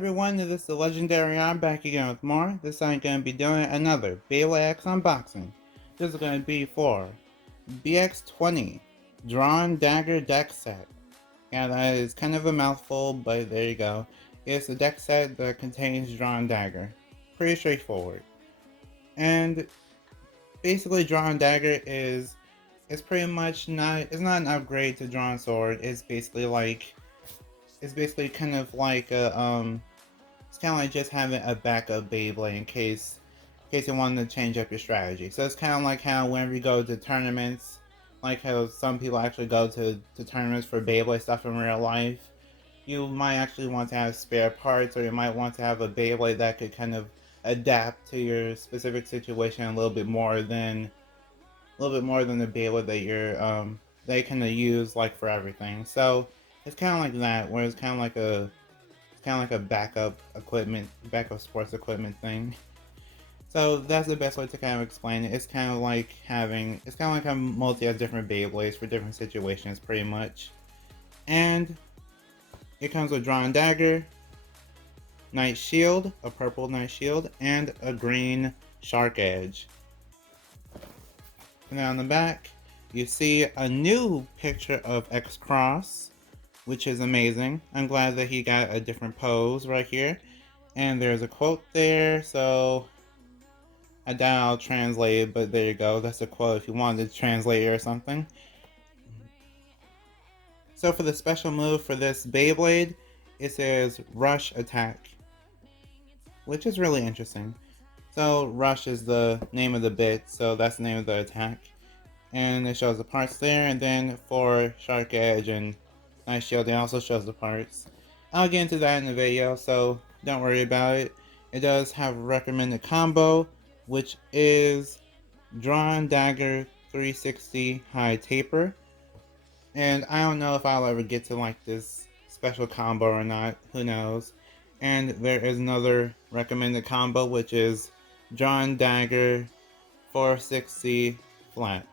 everyone, this is the Legendary. I'm back again with more. This time I'm going to be doing another Beyblade X unboxing. This is going to be for BX-20 Dran Dagger deck set. Yeah, that is kind of a mouthful, but there you go. It's a deck set that contains Dran Dagger. Pretty straightforward. And basically Dran Dagger is pretty much not, it's not an upgrade to Drawn Sword. It's basically kind of like a it's kind of like just having a backup Beyblade in case you wanted to change up your strategy. So it's kind of like how whenever you go to tournaments, like how some people actually go to tournaments for Beyblade stuff in real life, you might actually want to have spare parts, or you might want to have a Beyblade that could kind of adapt to your specific situation a little bit more than the Beyblade that you're they kind of use like for everything. So it's kind of like that, where it's kind of like a backup sports equipment thing. So that's the best way to kind of explain it. It's kind of like having multi has different Beyblades for different situations, pretty much. And it comes with Dran Dagger, Night Shield, a purple Night Shield, and a green Shark Edge. And then on the back, you see a new picture of X-Cross, which is amazing. I'm glad that he got a different pose right here. And there's a quote there, so I doubt I'll translate it, but there you go. That's a quote if you wanted to translate it or something. So for the special move for this Beyblade, it says Rush Attack, which is really interesting. So Rush is the name of the bit, so that's the name of the attack. And it shows the parts there, and then for Shark Edge and Night Shield, it also shows the parts. I'll get into that in the video, so don't worry about it. It does have a recommended combo, which is Dran Dagger 360 High Taper. And I don't know if I'll ever get to like this special combo or not, who knows. And there is another recommended combo, which is Dran Dagger 460 Flat.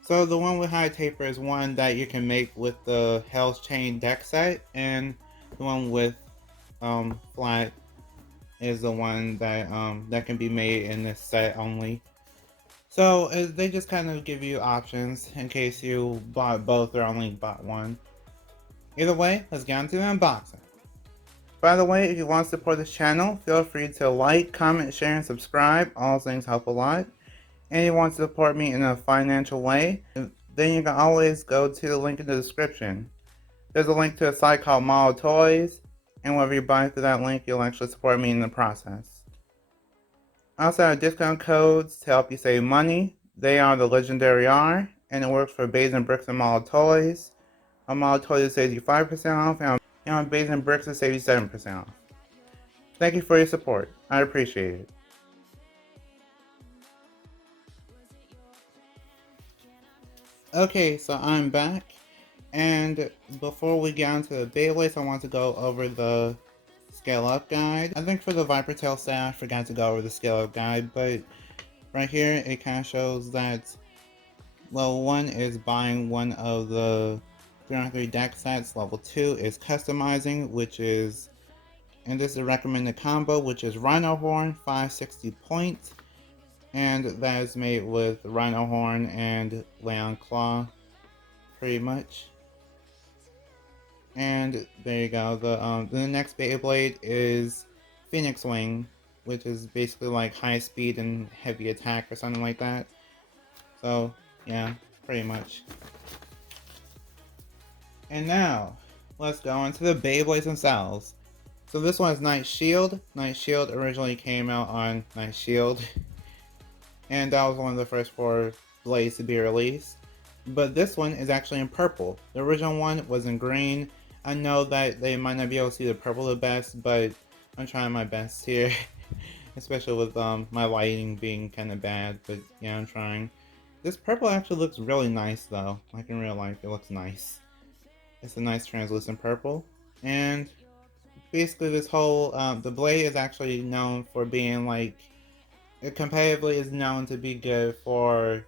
So the one with High Taper is one that you can make with the Hell's Chain deck set, and the one with Flat is the one that that can be made in this set only. So they just kind of give you options in case you bought both or only bought one. Either way, let's get on to the unboxing. By the way, if you want to support this channel, feel free to like, comment, share, and subscribe. All things help a lot. And you want to support me in a financial way, then you can always go to the link in the description. There's a link to a site called Model Toys, and whenever you buy through that link, you'll actually support me in the process. I also have discount codes to help you save money. They are the Legendary R, and it works for Bays and Bricks and Model Toys. On Model Toys, it saves you 5% off, and on Bays and Bricks, it saves you 7% off. Thank you for your support. I appreciate it. Okay, so I'm back, and before we get onto the Beyblades, I want to go over the scale up guide. I think for the Viper Tail set, I forgot to go over the scale up guide, but right here it kind of shows that level 1 is buying one of the 303 deck sets, level 2 is customizing, and this is a recommended combo, which is Rhino Horn 560 point. And that is made with Rhino Horn and Leon Claw, pretty much. And there you go. The next Beyblade is Phoenix Wing, which is basically like high speed and heavy attack or something like that. So yeah, pretty much. And now, let's go into the Beyblades themselves. So this one is Night Shield. Night Shield originally came out on Night Shield. And that was one of the first 4 blades to be released. But this one is actually in purple. The original one was in green. I know that they might not be able to see the purple the best, but I'm trying my best here. Especially with my lighting being kind of bad, but yeah, I'm trying. This purple actually looks really nice though. Like in real life, it looks nice. It's a nice translucent purple. And basically this whole, the blade is actually known for being like, it competitively is known to be good for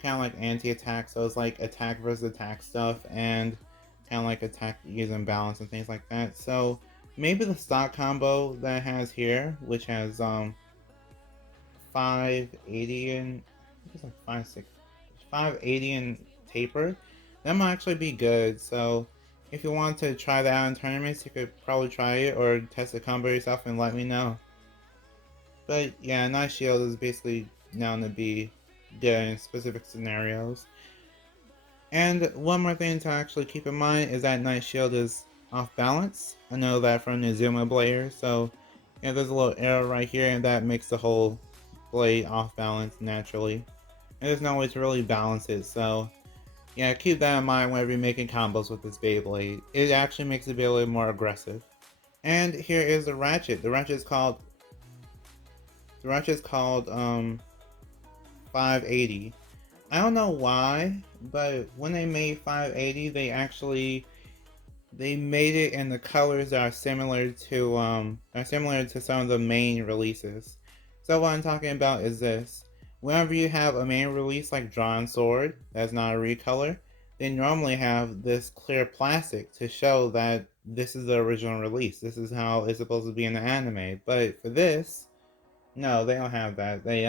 kind of like anti-attack, so it's like attack versus attack stuff, and kind of like attack using balance and things like that. So maybe the stock combo that it has here, which has 580 and I think it's like 580 and taper. That might actually be good. So if you want to try that out in tournaments, you could probably try it or test the combo yourself and let me know. But yeah, Night Shield is basically known to be good in specific scenarios. And one more thing to actually keep in mind is that Night Shield is off balance. I know that from the Zuma Blader, so yeah, there's a little arrow right here and that makes the whole blade off balance naturally. And there's no way to really balance it, so yeah, keep that in mind whenever you're making combos with this Beyblade. It actually makes the Beyblade more aggressive. And here is the ratchet. The ratchet is called 580. I don't know why, but when they made 580, they made it in the colors that are similar to some of the main releases. So what I'm talking about is this. Whenever you have a main release like Drawn Sword, that's not a recolor, they normally have this clear plastic to show that this is the original release. This is how it's supposed to be in the anime. But for this, no, they don't have that. They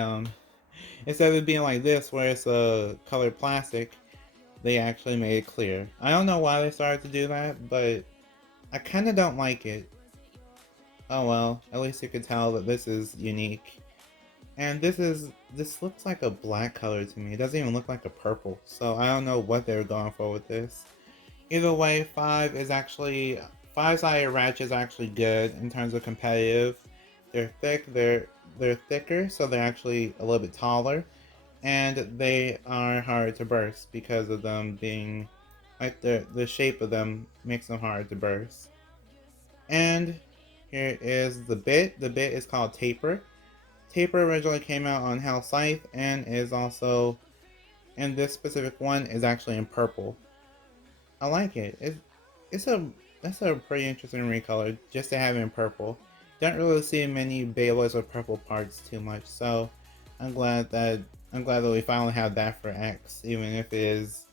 instead of it being like this where it's a colored plastic, they actually made it clear. I don't know why they started to do that, but I kinda don't like it. Oh well, at least you can tell that this is unique. And this looks like a black color to me. It doesn't even look like a purple. So I don't know what they were going for with this. Either way, 5-sided ratchets are actually good in terms of competitive. They're thick, they're thicker, so they're actually a little bit taller. And they are hard to burst because of them being like the shape of them makes them hard to burst. And here is the bit. The bit is called Taper. Taper originally came out on Hell Scythe and is also, and this specific one is actually in purple. I like it. That's a pretty interesting recolor just to have it in purple. Don't really see many Beyblades with purple parts too much, so I'm glad that we finally have that for X, even if it is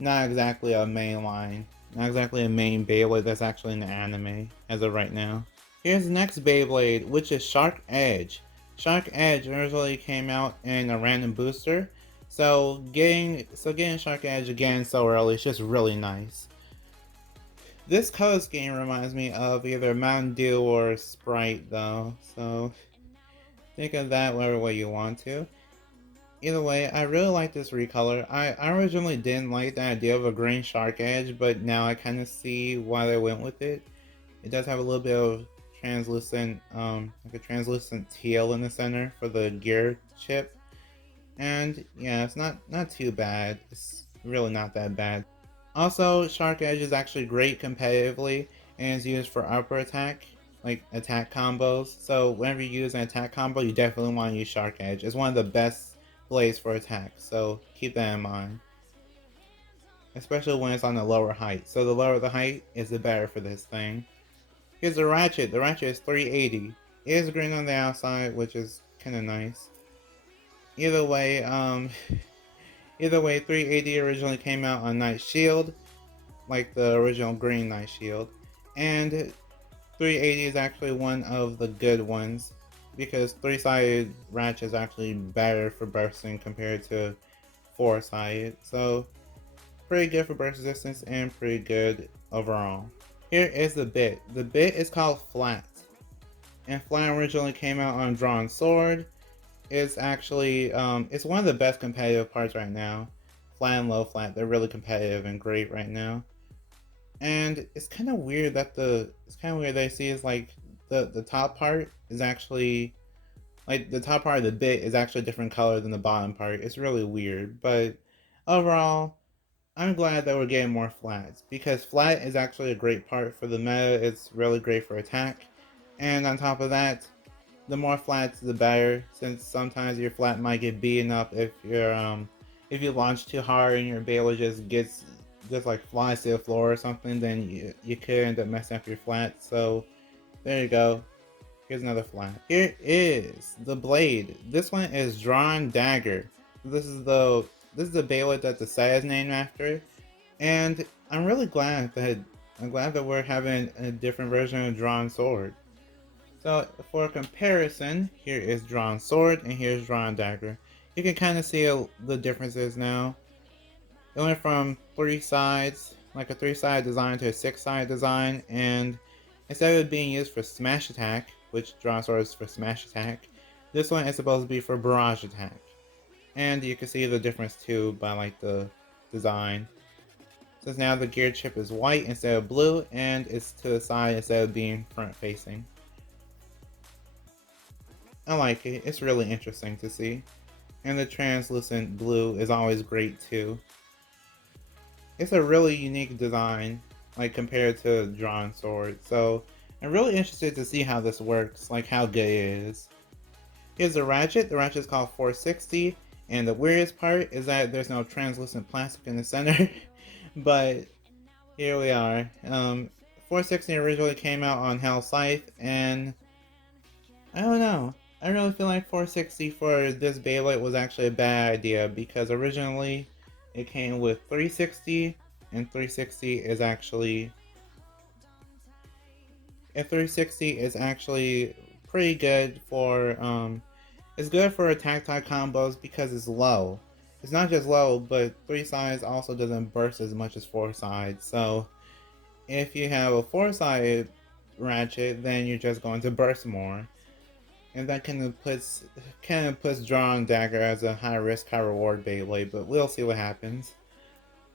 not exactly a main line, not exactly a main Beyblade that's actually in the anime as of right now. Here's the next Beyblade, which is Shark Edge. Shark Edge originally came out in a random booster, so getting Shark Edge again so early is just really nice. This color scheme reminds me of either Mountain Dew or Sprite though, so think of that whatever way you want to. Either way, I really like this recolor. I originally didn't like the idea of a green Shark Edge, but now I kind of see why they went with it. It does have a little bit of translucent, like a translucent teal in the center for the gear chip. And yeah, it's not too bad. It's really not that bad. Also, Shark Edge is actually great competitively and is used for upper attack, like attack combos. So whenever you use an attack combo, you definitely want to use Shark Edge. It's one of the best blades for attack, so keep that in mind. Especially when it's on the lower height. So the lower the height is the better for this thing. Here's the ratchet. The ratchet is 380. It is green on the outside, which is kind of nice. Either way, 380 originally came out on Night Shield, like the original green Night Shield, and 380 is actually one of the good ones because 3-sided ratchet is actually better for bursting compared to 4-sided. So pretty good for burst resistance and pretty good overall. Here is the bit. The bit is called Flat. And Flat originally came out on Drawn Sword. It's actually, it's one of the best competitive parts right now. Flat and low flat, they're really competitive and great right now. And it's kind of weird that I see is like the top part is actually, like the top part of the bit is actually a different color than the bottom part. It's really weird, but overall, I'm glad that we're getting more flats, because flat is actually a great part for the meta. It's really great for attack, and on top of that, the more flats the better, since sometimes your flat might get beaten up if you launch too hard and your Beyblade just like flies to the floor or something, then you could end up messing up your flat. So there you go. Here's another flat. Here is the blade. This one is Dran Dagger. This is the Beyblade that the set is named after, and I'm really glad that I'm glad that we're having a different version of Drawn Sword. So for comparison, here is Drawn Sword and here's Dran Dagger. You can kind of see the differences now. It went from 3 sides, like a 3-side design, to a 6-side design, and instead of it being used for smash attack, which Drawn Sword is for smash attack, this one is supposed to be for barrage attack. And you can see the difference too by like the design. Since now the gear chip is white instead of blue, and it's to the side instead of being front facing. I like it, it's really interesting to see. And the translucent blue is always great too. It's a really unique design, like compared to Drawn Sword, so I'm really interested to see how this works, like how good it is. Here's the ratchet is called 460, and the weirdest part is that there's no translucent plastic in the center, but here we are. 460 originally came out on Hell Scythe, and I don't know. I really feel like 460 for this Beyblade was actually a bad idea, because originally it came with 360, and 360 is actually pretty good for it's good for attack type combos because it's low. It's not just low, but 3 sides also doesn't burst as much as 4 sides. So if you have a 4-sided ratchet, then you're just going to burst more. And that kind of puts Dran Dagger as a high risk, high reward Beyblade, but we'll see what happens.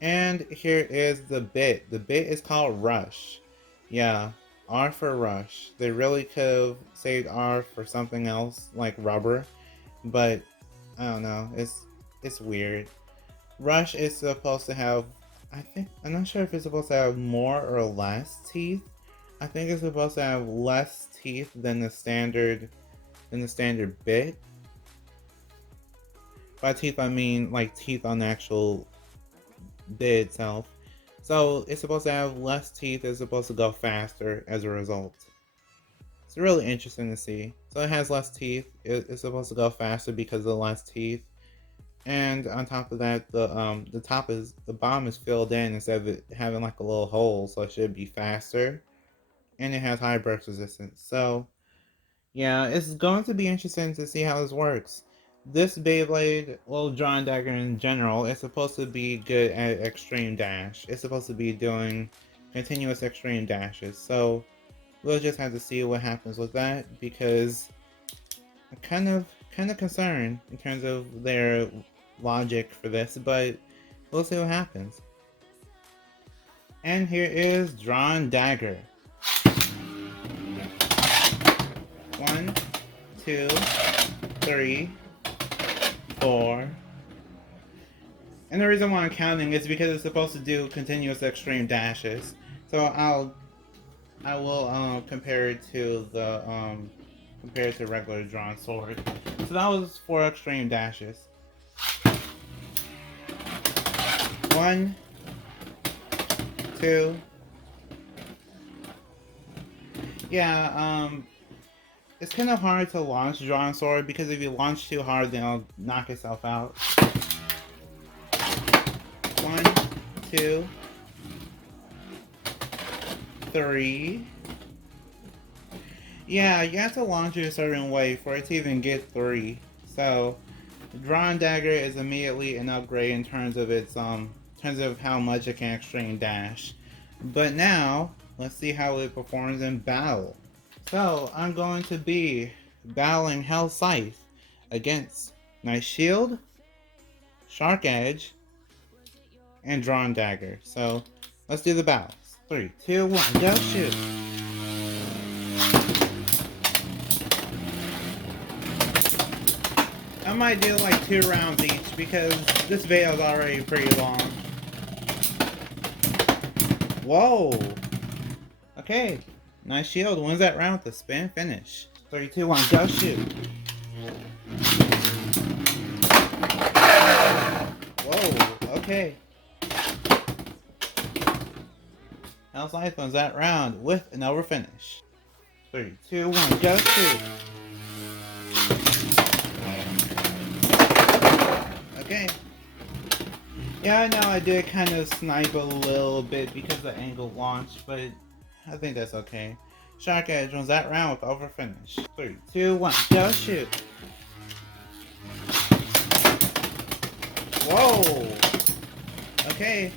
And here is the bit. The bit is called Rush. Yeah, R for Rush. They really could have saved R for something else, like rubber, but I don't know. It's weird. Rush is supposed to have, I'm not sure if it's supposed to have more or less teeth. I think it's supposed to have less teeth than the standard bit. By teeth I mean like teeth on the actual bit itself. So it's supposed to have less teeth, it's supposed to go faster as a result. It's really interesting to see. So it has less teeth, it's supposed to go faster because of the less teeth. And on top of that, the bottom is filled in instead of it having like a little hole, so it should be faster. And it has high burst resistance. So yeah, it's going to be interesting to see how this works. This Beyblade, well, Dran Dagger in general, is supposed to be good at extreme dash. It's supposed to be doing continuous extreme dashes. So we'll just have to see what happens with that, because I'm kind of concerned in terms of their logic for this, but we'll see what happens. And here is Dran Dagger. 1, 2, 3, 4. And the reason why I'm counting is because it's supposed to do continuous extreme dashes. So I will compare it to regular Drawn Sword. So that was 4 extreme dashes. 1, 2. Yeah, it's kind of hard to launch Drawn Sword because if you launch too hard, then it'll knock itself out. 1, 2, 3. Yeah, you have to launch it a certain way for it to even get 3. So, Dran Dagger is immediately an upgrade in terms of its terms of how much it can extreme dash. But now, let's see how it performs in battle. So, I'm going to be battling Hell Scythe against Nice Shield, Shark Edge, and Dran Dagger. So, let's do the battles. 3, 2, 1, go shoot! I might do like 2 rounds each because this video is already pretty long. Whoa! Okay, Nice Shield wins that round with a spin finish. 3, 2, 1, go shoot! Whoa, okay. Hell Scythe wins that round with an over finish. 3, 2, 1, go shoot! Okay. Yeah, I know I did kind of snipe a little bit because of the angle launch, but I think that's okay. Shark Edge wins that round with over finish. 3, 2, 1, go shoot! Whoa! Okay.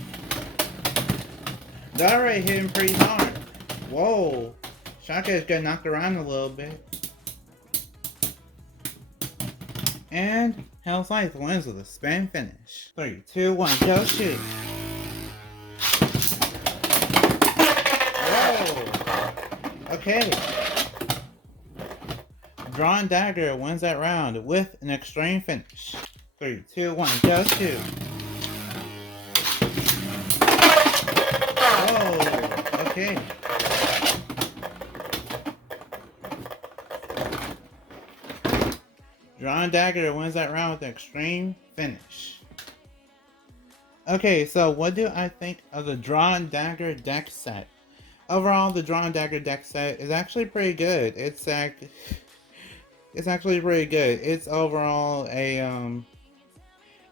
That already hit him pretty hard. Whoa! Shark Edge got knocked around a little bit. And Hell's Life wins with a spin finish. 3, 2, 1, go shoot! Whoa! Okay. Dran Dagger wins that round with an extreme finish. 3, 2, 1, go shoot! Whoa! Okay. Dran Dagger wins that round with an extreme finish. Okay, so what do I think of the Dran Dagger deck set? Overall, the Dran Dagger deck set is actually pretty good. It's actually pretty good. It's overall a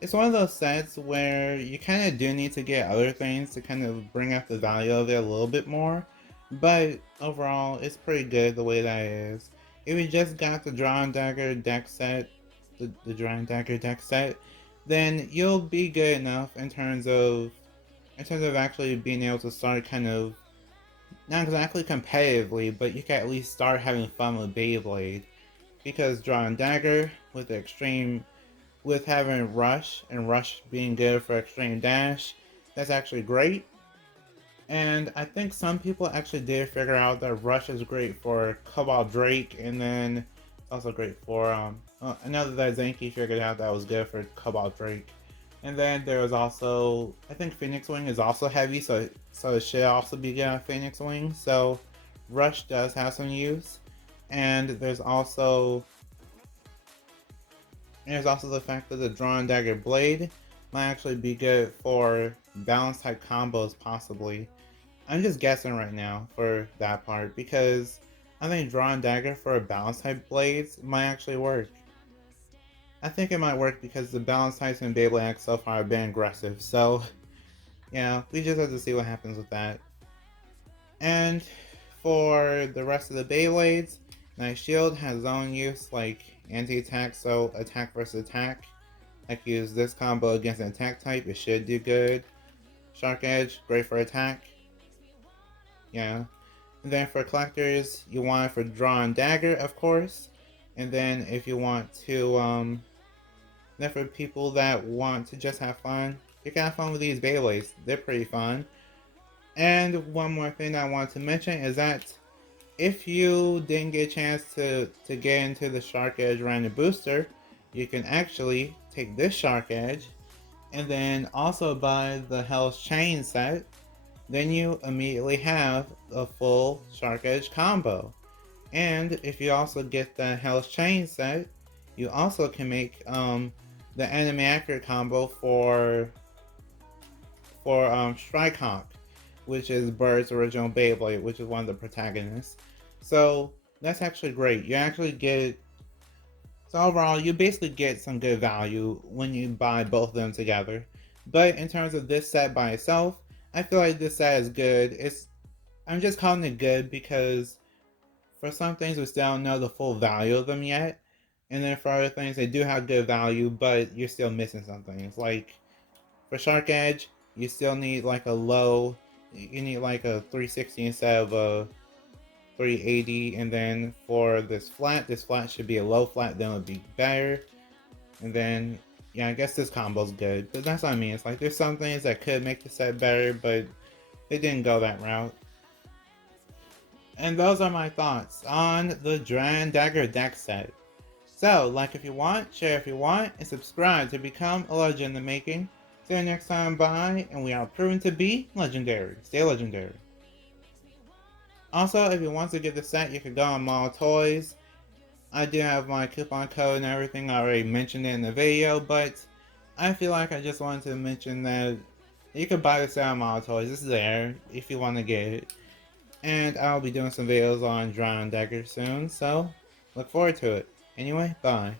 it's one of those sets where you kind of do need to get other things to kind of bring up the value of it a little bit more, but overall, it's pretty good the way that it is. If you just got the Dran Dagger deck set, the Dran Dagger deck set, then you'll be good enough in terms of actually being able to start kind of, not exactly competitively, but you can at least start having fun with Beyblade. Because Dran Dagger with the extreme, with having Rush, and Rush being good for extreme dash, that's actually great. And I think some people actually did figure out that Rush is great for Cobalt Drake, and then it's also great for, I know that Zenki figured out that was good for Cobalt Drake. And then there was also, I think Phoenix Wing is also heavy, so it should also be good on Phoenix Wing. So Rush does have some use. And there's also the fact that the Dran Dagger blade might actually be good for balance type combos possibly. I'm just guessing right now for that part because I think Dran Dagger for balance type blades might actually work. I think it might work because the balance types in Beyblade X so far have been aggressive, so yeah, we just have to see what happens with that. And for the rest of the Beyblades, Night Shield has its own use like anti-attack, so attack versus attack. Like use this combo against an attack type, it should do good. Shark Edge, great for attack. Yeah. And then for collectors, you want it for Dran Dagger, of course. And then if you want to, then for people that want to just have fun, you can have fun with these Beyblades. They're pretty fun. And one more thing that I wanted to mention is that if you didn't get a chance to get into the Shark Edge Random Booster, you can actually take this Shark Edge and then also buy the Hell's Chain set. Then you immediately have a full Shark Edge combo. And if you also get the Hell's Chain set, you also can make the Enemy Accurate combo for Strike Hawk, which is Bird's original Beyblade, which is one of the protagonists. So that's actually great. You actually get, so overall, you basically get some good value when you buy both of them together. But in terms of this set by itself, I feel like this set is good. I'm just calling it good because for some things we still don't know the full value of them yet. And then for other things, they do have good value, but you're still missing some things. Like for Shark Edge, you still need like you need like a 360 instead of a 380. And then for this flat should be a low flat, then it would be better. And then, yeah, I guess this combo's good. But that's what I mean. It's like there's some things that could make the set better, but they didn't go that route. And those are my thoughts on the Dran Dagger deck set. So, like if you want, share if you want, and subscribe to become a legend in the making. See you next time, bye, and we are proven to be legendary. Stay legendary. Also, if you want to get the set, you can go on Mall Toys. I do have my coupon code and everything, I already mentioned it in the video, but I feel like I just wanted to mention that you can buy the set on Mall Toys. It's there if you want to get it. And I'll be doing some videos on Dran Dagger soon, so look forward to it. Anyway, bye.